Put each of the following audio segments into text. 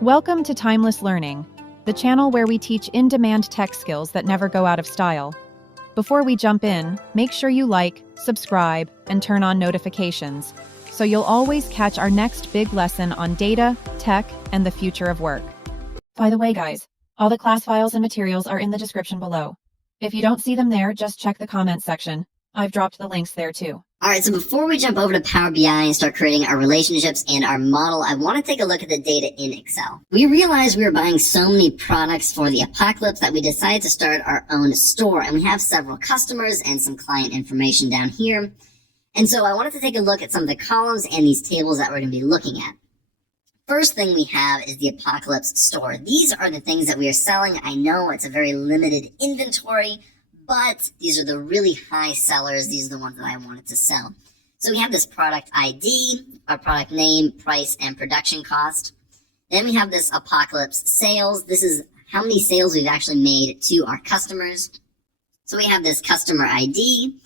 Welcome to Timeless Learning, the channel where we teach in-demand tech skills that never go out of style. Before we jump in, make sure you like, subscribe, and turn on notifications, so you'll always catch our next big lesson on data, tech, and the future of work. By the way, guys, all the class files and materials are in the description below. If you don't see them there, just check the comments section. I've dropped the links there too. Alright, so before we jump over to Power BI and start creating our relationships and our model, I want to take a look at the data in Excel. We realized we were buying so many products for the apocalypse that we decided to start our own store, and we have several customers and some client information down here. And so I wanted to take a look at some of the columns and these tables that we're going to be looking at. First thing we have is the apocalypse store. These are the things that we are selling. I know it's a very limited inventory, but these are the really high sellers. These are the ones that I wanted to sell. So we have this product ID, our product name, price, and production cost. Then we have this apocalypse sales. This is how many sales we've actually made to our customers. So we have this customer ID,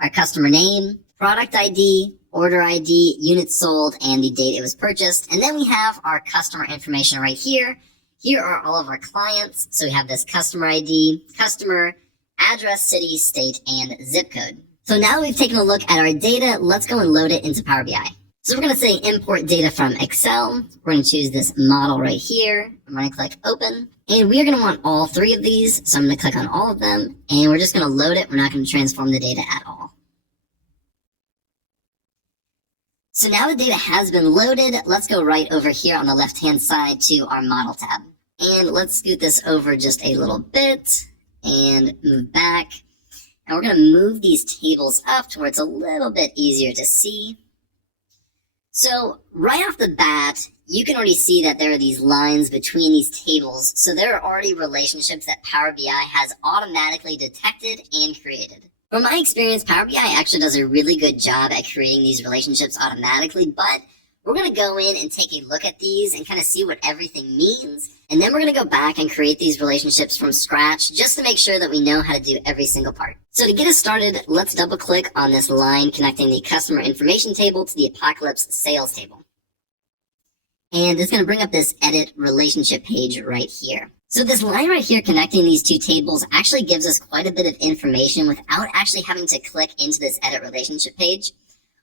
our customer name, product ID, order ID, units sold, and the date it was purchased. And then we have our customer information right here. Here are all of our clients. So we have this customer ID, customer, address, city, state, and zip code. So now that we've taken a look at our data, let's go and load it into Power BI. So we're going to say import data from Excel. We're going to choose this model right here. I'm going to click open. And we're going to want all three of these. So I'm going to click on all of them. And we're just going to load it. We're not going to transform the data at all. So now the data has been loaded. Let's go right over here on the left-hand side to our model tab. And let's scoot this over just a little bit and move back. And we're going to move these tables up to where it's a little bit easier to see. So right off the bat, you can already see that there are these lines between these tables. So there are already relationships that Power BI has automatically detected and created. From my experience, Power BI actually does a really good job at creating these relationships automatically, but we're going to go in and take a look at these and kind of see what everything means. And then we're going to go back and create these relationships from scratch just to make sure that we know how to do every single part. So to get us started, let's double click on this line connecting the customer information table to the apocalypse sales table. And it's going to bring up this edit relationship page right here. So this line right here connecting these two tables actually gives us quite a bit of information without actually having to click into this edit relationship page.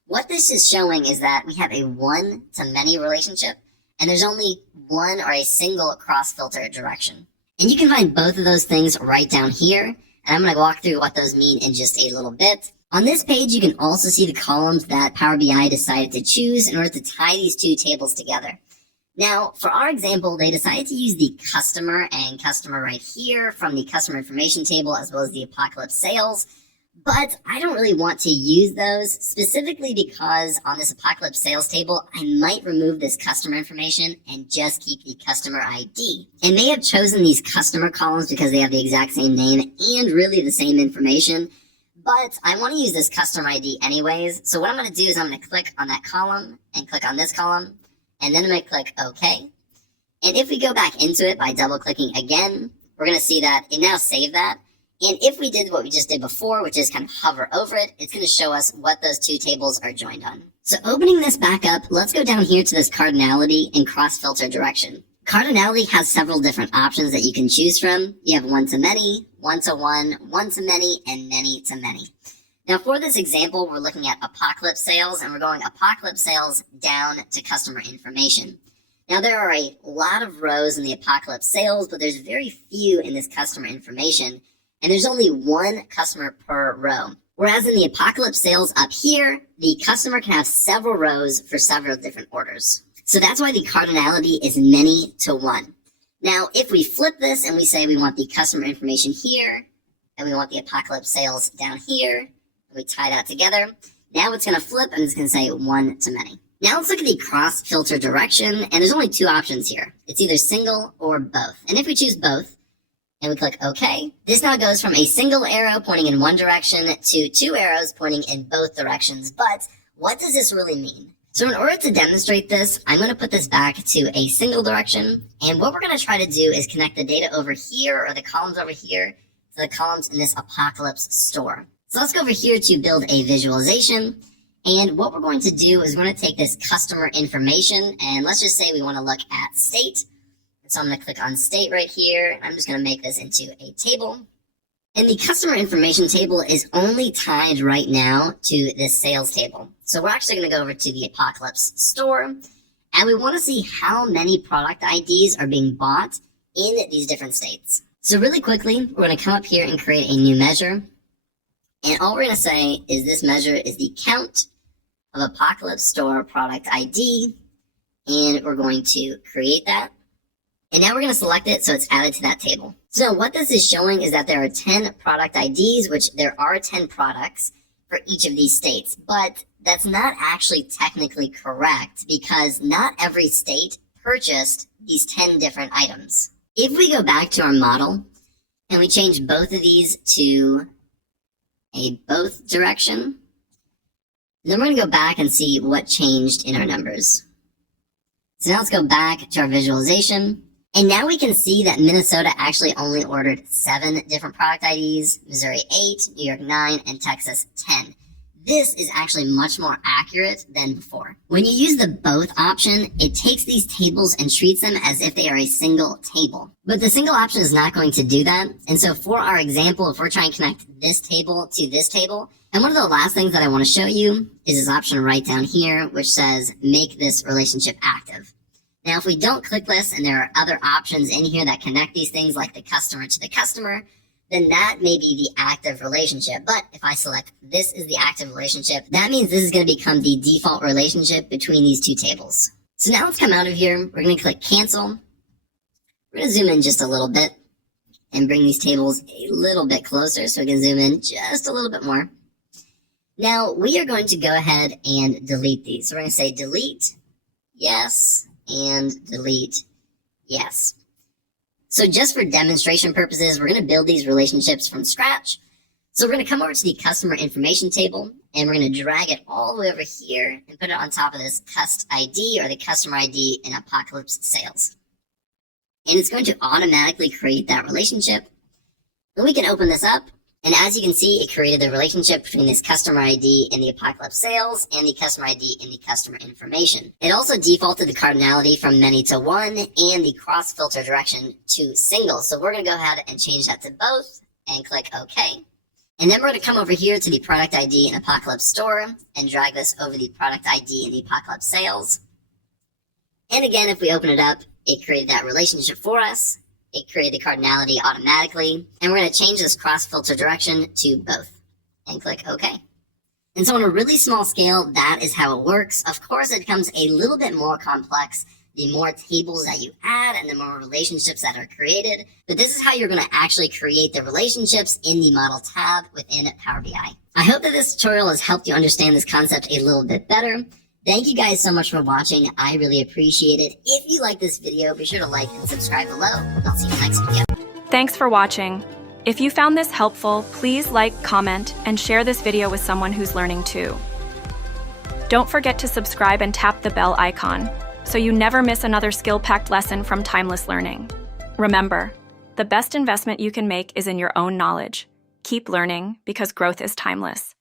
What this is showing is that we have a one-to-many relationship, and there's only one or a single cross-filter direction. And you can find both of those things right down here, and I'm going to walk through what those mean in just a little bit. On this page, you can also see the columns that Power BI decided to choose in order to tie these two tables together. Now, for our example, they decided to use the customer and customer right here from the customer information table as well as the apocalypse sales. But I don't really want to use those, specifically because on this apocalypse sales table, I might remove this customer information and just keep the customer ID. And they have chosen these customer columns because they have the exact same name and really the same information. But I want to use this customer ID anyways. So what I'm going to do is I'm going to click on that column and click on this column. And then I'm going to click OK. And if we go back into it by double clicking again, we're going to see that it now saved that. And if we did what we just did before, which is kind of hover over it, it's going to show us what those two tables are joined on. So opening this back up, let's go down here to this cardinality and cross-filter direction. Cardinality has several different options that you can choose from. You have one-to-many, one-to-one, one-to-many, and many-to-many. Now for this example, we're looking at apocalypse sales, and we're going apocalypse sales down to customer information. Now there are a lot of rows in the apocalypse sales, but there's very few in this customer information. And there's only one customer per row. Whereas in the apocalypse sales up here, the customer can have several rows for several different orders. So that's why the cardinality is many to one. Now, if we flip this and we say we want the customer information here, and we want the apocalypse sales down here, and we tie that together, now it's going to flip and it's going to say one to many. Now let's look at the cross-filter direction, and there's only two options here. It's either single or both. And if we choose both, and we click OK, this now goes from a single arrow pointing in one direction to two arrows pointing in both directions. But what does this really mean? So in order to demonstrate this, I'm going to put this back to a single direction. And what we're going to try to do is connect the data over here, or the columns over here, to the columns in this apocalypse store. So let's go over here to build a visualization. And what we're going to do is we're going to take this customer information, and let's just say we want to look at state. So I'm going to click on state right here. I'm just going to make this into a table. And the customer information table is only tied right now to this sales table. So we're actually going to go over to the Apocalypse store, and we want to see how many product IDs are being bought in these different states. So really quickly, we're going to come up here and create a new measure. And all we're going to say is this measure is the count of Apocalypse store product ID. And we're going to create that. And now we're going to select it so it's added to that table. So what this is showing is that there are 10 product IDs, which there are 10 products for each of these states. But that's not actually technically correct because not every state purchased these 10 different items. If we go back to our model and we change both of these to a both direction, then we're going to go back and see what changed in our numbers. So now let's go back to our visualization. And now we can see that Minnesota actually only ordered 7 different product IDs, Missouri 8, New York 9, and Texas 10. This is actually much more accurate than before. When you use the both option, it takes these tables and treats them as if they are a single table. But the single option is not going to do that. And so for our example, if we're trying to connect this table to this table, and one of the last things that I want to show you is this option right down here, which says make this relationship active. Now, if we don't click this and there are other options in here that connect these things like the customer to the customer, then that may be the active relationship. But if I select this is the active relationship, that means this is going to become the default relationship between these two tables. So now let's come out of here. We're going to click cancel. We're going to zoom in just a little bit and bring these tables a little bit closer so we can zoom in just a little bit more. Now we are going to go ahead and delete these. So we're going to say delete, yes, and delete, yes. So just for demonstration purposes, we're going to build these relationships from scratch. So we're going to come over to the customer information table, and we're going to drag it all the way over here and put it on top of this cust ID or the customer ID in Apocalypse Sales. And it's going to automatically create that relationship. Then we can open this up. And as you can see, it created the relationship between this customer ID in the Apocalypse Sales and the customer ID in the customer information. It also defaulted the cardinality from many to one and the cross filter direction to single. So we're going to go ahead and change that to both and click OK. And then we're going to come over here to the product ID in Apocalypse Store and drag this over the product ID in the Apocalypse Sales. And again, if we open it up, it created that relationship for us. It created the cardinality automatically. And we're going to change this cross filter direction to both and click OK. And so on a really small scale, that is how it works. Of course, it becomes a little bit more complex the more tables that you add and the more relationships that are created. But this is how you're going to actually create the relationships in the model tab within Power BI. I hope that this tutorial has helped you understand this concept a little bit better. Thank you guys so much for watching. I really appreciate it. If you like this video, be sure to like and subscribe below. I'll see you in the next video. Thanks for watching. If you found this helpful, please like, comment, and share this video with someone who's learning too. Don't forget to subscribe and tap the bell icon so you never miss another skill-packed lesson from Timeless Learning. Remember, the best investment you can make is in your own knowledge. Keep learning because growth is timeless.